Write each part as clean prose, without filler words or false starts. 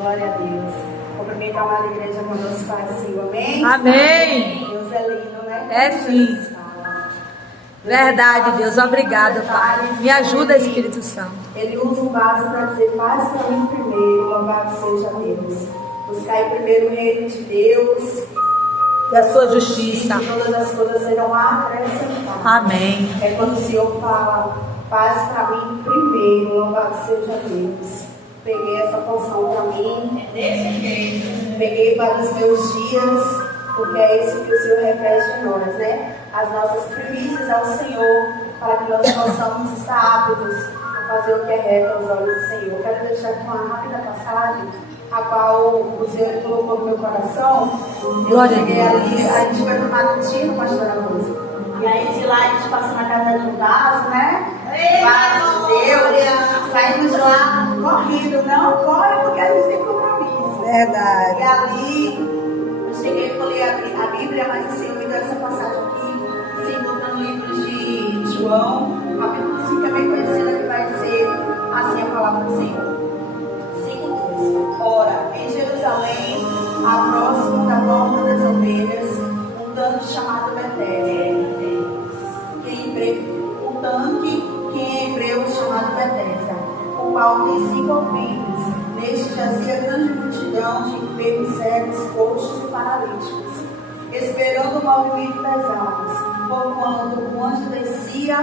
Glória a Deus. Cumprimento a amada igreja conosco assim, amém? Amém. Deus é lindo, né? É sim. Verdade, Deus. Obrigado, Pai. Me ajuda, Espírito Santo. Ele usa um vaso para dizer: faz para mim primeiro, louvado seja Deus. Buscai primeiro o reino de Deus E a sua justiça. e todas as coisas serão acrescentadas. Amém. É quando o Senhor fala: faz para mim primeiro, louvado seja Deus. Peguei essa porção para mim. Peguei para os meus dias, porque é isso que o Senhor requer de nós, né? As nossas primícias ao Senhor, para que nós possamos estar aptos a fazer o que é reto aos olhos do Senhor. Eu quero deixar aqui uma rápida passagem, a qual o Senhor colocou no meu coração. Eu cheguei ali, a gente foi para o Matutino, pastora Rosa. E aí de lá a gente passou na casa de um vaso, né? Vaso de Deus. Saímos de lá corrido. Não corre porque a gente tem compromisso. Verdade. E ali eu cheguei e falei a Bíblia, mas o Senhor me deu essa passagem aqui, se encontra no livro de João, capítulo 5, é bem conhecida, que vai dizer assim a palavra do Senhor. 5:2. Ora, em Jerusalém, a próximo da porta das ovelhas, um tanque chamado Betesda, que em hebreu chamado Betesda, o qual tem 5 alpendres. Neste jazia grande multidão de enfermos, cegos, coxos e paralíticos, esperando o movimento das águas. Quando o anjo descia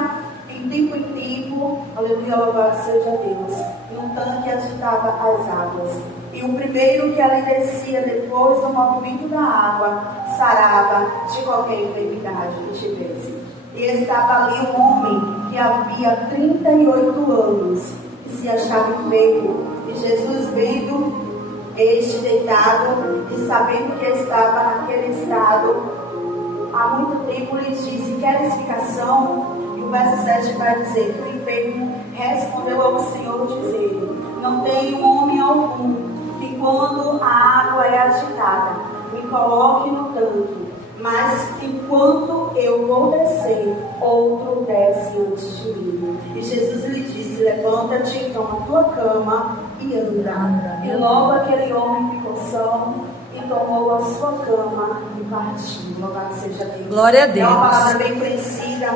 em tempo, aleluia, louvado seja Deus, e um tanque agitava as águas. E o primeiro que ali descia depois do movimento da água sarava de qualquer enfermidade que tivesse. E estava ali um homem que havia 38 anos e se achava enfermo. E Jesus, vendo este deitado e sabendo que estava naquele estado há muito tempo, lhe disse: queres ficação? E o verso 7 vai dizer que o enfermo respondeu ao Senhor, dizendo: não tenho homem algum que, quando a água é agitada, me coloque no tanque, mas enquanto eu vou descer, outro desce antes de mim. E Jesus lhe disse: levanta-te, toma tua cama e anda. E logo aquele homem ficou são e tomou a sua cama e partiu. Louvado seja Deus. Glória a Deus. É uma palavra bem conhecida,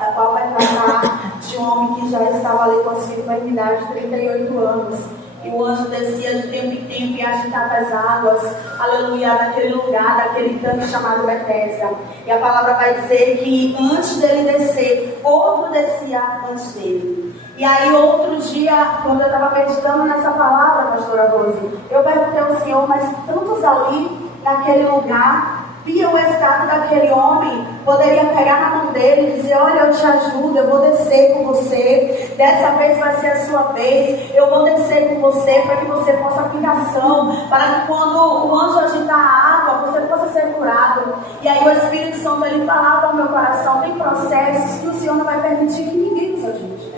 a qual vai tratar de um homem que já estava ali com a sua enfermidade de 38 anos. E o anjo descia de tempo em tempo e agitava as águas, aleluia, naquele lugar, daquele tanque chamado Betesda. E a palavra vai dizer que antes dele descer, outro descia antes dele. E aí outro dia, quando eu estava meditando nessa palavra, pastora Rose, eu perguntei ao Senhor: mas tantos ali, naquele lugar, via o estado daquele homem, poderia pegar na mão dele e dizer: olha, eu te ajudo, eu vou descer com você, dessa vez vai ser a sua vez, eu vou descer com você para que você possa aplicação, para que quando o anjo agitar a água, você possa ser curado. E aí o Espírito Santo, ele falava ao meu coração: tem processos que o Senhor não vai permitir que ninguém nos ajude.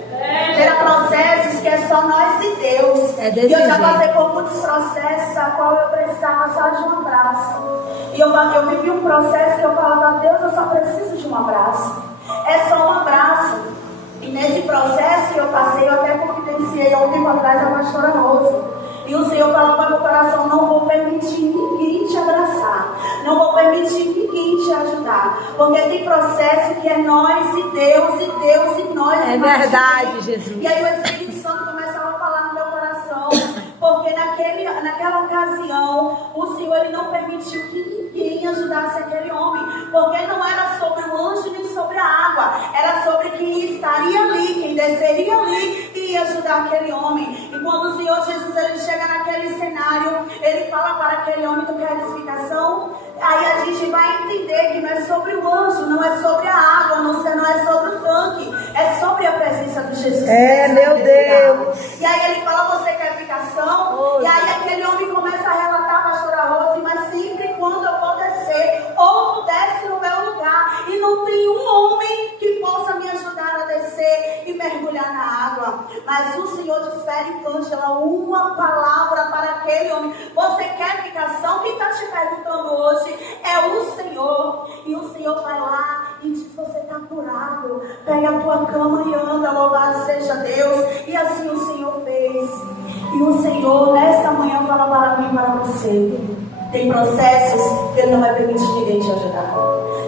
Terá processos que é só nós e Deus. E eu já passei por muitos processos a qual eu precisava só de um abraço. E eu vivi um processo que eu falava: Deus, eu só preciso de um abraço. É só um abraço. E nesse processo que eu passei, eu até confidenciei há um tempo atrás a pastora Rosa. E o Senhor falou para o meu coração: não vou permitir ninguém te abraçar, não vou permitir ninguém te ajudar, porque tem processo que é nós e Deus, e Deus e nós. É verdade, Jesus. E aí o Espírito Santo começava a falar no meu coração, porque naquela ocasião o Senhor, ele não permitiu que ninguém ajudasse aquele homem, porque não era sobre o anjo nem sobre a água, era sobre quem estaria ali, quem desceria ali e ia ajudar aquele homem. E quando o Senhor Jesus, ele chega naquele cenário, ele fala para aquele homem: tu queres ficação? Aí a gente vai entender que não é sobre o anjo, não é sobre a água, não é sobre o tanque, é sobre a presença de Jesus. Meu Deus. E aí ele fala: você quer ficação? E aí aquele homem começa a relatar, pastora Rose: mas sempre quando eu vou descer, outro desce no meu lugar, e não tem um homem que possa me ajudar a descer e mergulhar na água. Mas o Senhor desfere, Ângela, uma palavra para aquele homem: você quer ficação? Quem está te perguntando hoje é o Senhor. E o Senhor vai lá e diz: você está curado, pega a tua cama e anda, louvado seja Deus. E assim o Senhor fez. E o Senhor, nesta manhã, fala você. Tem processos que Ele não vai permitir ninguém te ajudar.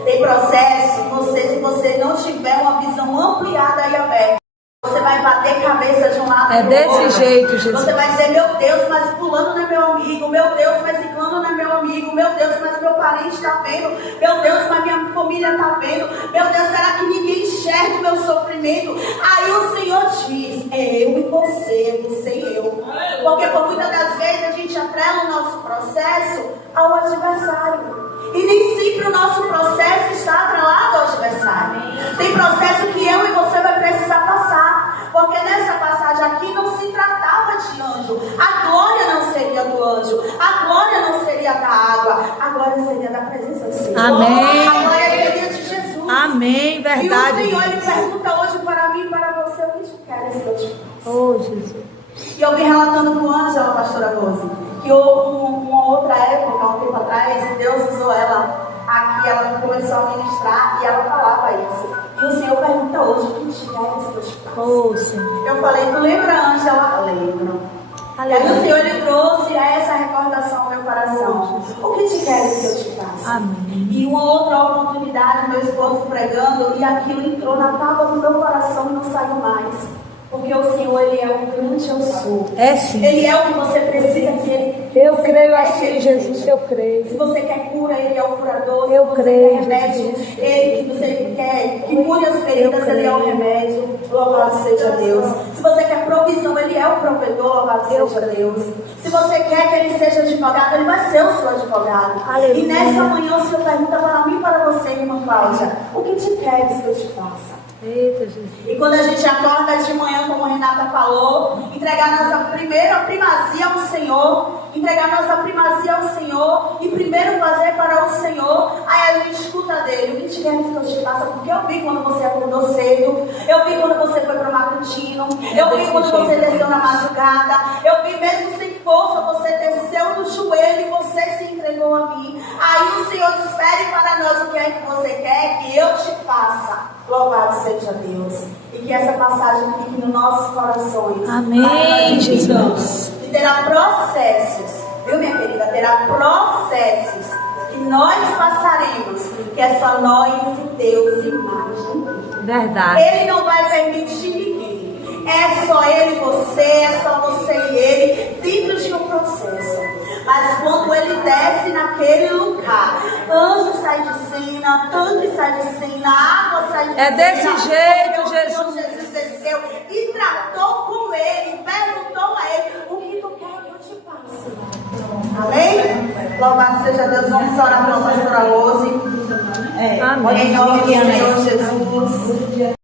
Tem processos que se você não tiver uma visão ampliada e aberta, você vai bater cabeça de um lado É pro desse outro. jeito, Jesus. Você vai dizer, meu Deus, mas fulano não é meu amigo. Meu Deus, mas ciclano não é meu amigo. Meu Deus, mas meu parente está vendo. Meu Deus, mas minha família está vendo. Meu Deus, será que ninguém enxerga o meu sofrimento? Aí o Senhor diz, é eu e você e eu. Porque por muitas das vezes a gente atrela o nosso processo ao adversário. E nem sempre o nosso processo está atrelado ao adversário. Tem processo que eu e você vai precisar passar. Porque nessa passagem aqui não se tratava de anjo. A glória não seria do anjo. A glória não seria da água. A glória seria da presença do Senhor. Amém. A glória seria de Jesus. Amém, verdade. E o Senhor ele pergunta hoje para mim e para você, o que tu queres que eu te faça? Oh, Jesus. E eu vim relatando com a Ângela, pastora Rose, que houve uma outra época, um tempo atrás, Deus usou ela aqui, ela começou a ministrar e ela falava isso. E o Senhor pergunta hoje, o que te queres que eu te faça? Oh, Senhor. Eu falei, tu lembra, Ângela? Lembro. E aí o Senhor ele trouxe essa recordação ao meu coração. O que te queres que eu te faça? Amém. E uma outra oportunidade, meu esposo pregando, e aquilo entrou na tábua do meu coração e não saiu mais. Porque o Senhor, Ele é o grande eu sou. É sim. Ele é o que você precisa que Ele... Eu creio quer assim, que Ele Jesus, seja. eu creio. Se você quer cura, Ele é o curador. Eu Se você creio, quer remédio, Jesus. Ele que você quer que cure as feridas, Ele é o remédio. Louvado seja Deus. Se você quer provisão, Ele é o provedor. Louvado seja Deus. Se você quer que Ele seja advogado, Ele vai ser o seu advogado. Aleluia. E nessa manhã o Senhor pergunta para mim e para você, irmã Cláudia, o que te queres que eu te faça? Eita, Jesus. E quando a gente acorda de manhã, como a Renata falou, entregar nossa primeira primazia ao Senhor, entregar nossa primazia ao Senhor e primeiro fazer para o Senhor, aí a gente escuta dele, o que te queres que eu te faça? Porque eu vi quando você acordou cedo, eu vi quando você foi para o matutino, eu vi quando você desceu na madrugada, eu vi mesmo sem força, você desceu no joelho e você se entregou a mim. Aí o Senhor espere para nós o que é que você quer que eu te faça. Louvado seja Deus. E que essa passagem fique nos nossos corações. Amém, Jesus. E terá processos, viu, minha querida? Terá processos que nós passaremos, que é só nós e Deus e mais ninguém. Verdade. Ele não vai permitir ninguém. É só ele e você, é só você e ele, dentro de um processo. Mas quando ele desce naquele lugar, anjo sai de cena, tanque sai de cena, água sai de cena. É desse jeito, o Jesus. Senhor Jesus desceu e tratou com ele, perguntou a ele, o que tu quer que eu te faça? Amém? Louvado seja Deus. Vamos orar pela pastora Rose. Amém. Em nome do Senhor Jesus.